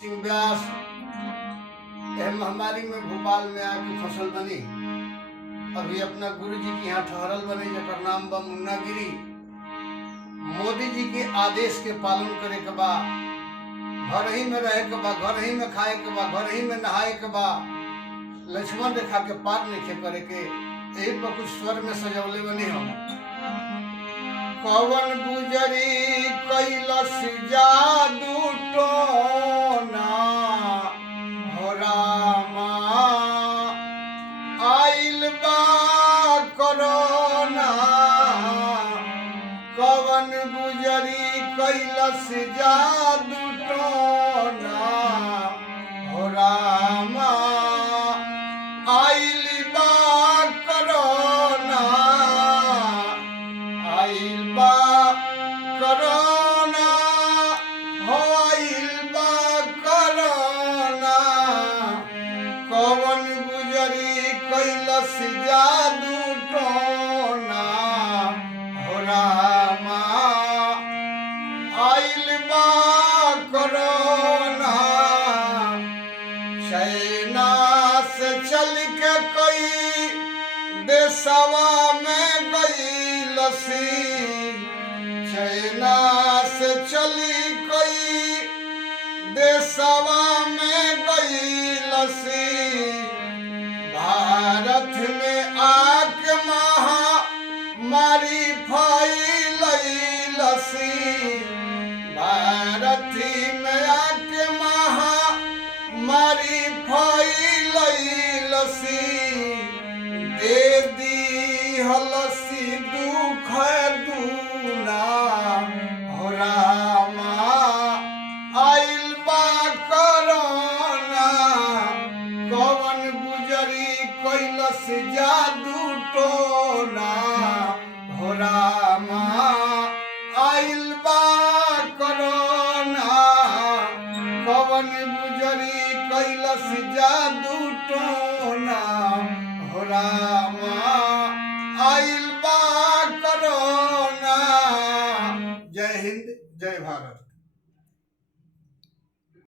सिंह व्यास यह महामारी में भोपाल में आके फसल बनी। अभी अपना गुरु जी के यहाँ ठहरल बने जकर नाम बा मुन्ना गिरी। मोदी जी के आदेश के पालन करे के बा, घर ही में रहे के बा, घर ही में खाए के बा, घर ही में नहाए के बा, लक्ष्मण रेखा के पार नहीं करे के। यही पर कुछ स्वर में सजौले बनी हम। कवन गुजरी कैलस जादू टोना हो रामा, आइल बा कोरोना। कवन गुजरी कैलस जादू टोना हो रामा, आइल बा कोरोना। आइल बा कोरोना हो, आइल बा कोरोना। कवन गुजरी कैलस जादू टोना हो रामा, आइल बा कोरोना। चाइना से चल के कोई देशवा में गई लसी। चाइना से चली कोई देशवा में गई लसी। भारत में आके महामारी फैलई लसी। भारत में आके महामारी फैलई लसी। दे दी हलसी दुख दूना हो रामा, आइल बा कोरोना। कवन गुजरी कैलस जादू टोना हो रामा, आइल बा कोरोना। कवन गुजरी कैलस जादू टोना हो रामा, आइल बा कोरोना। जय हिंद, जय भारत।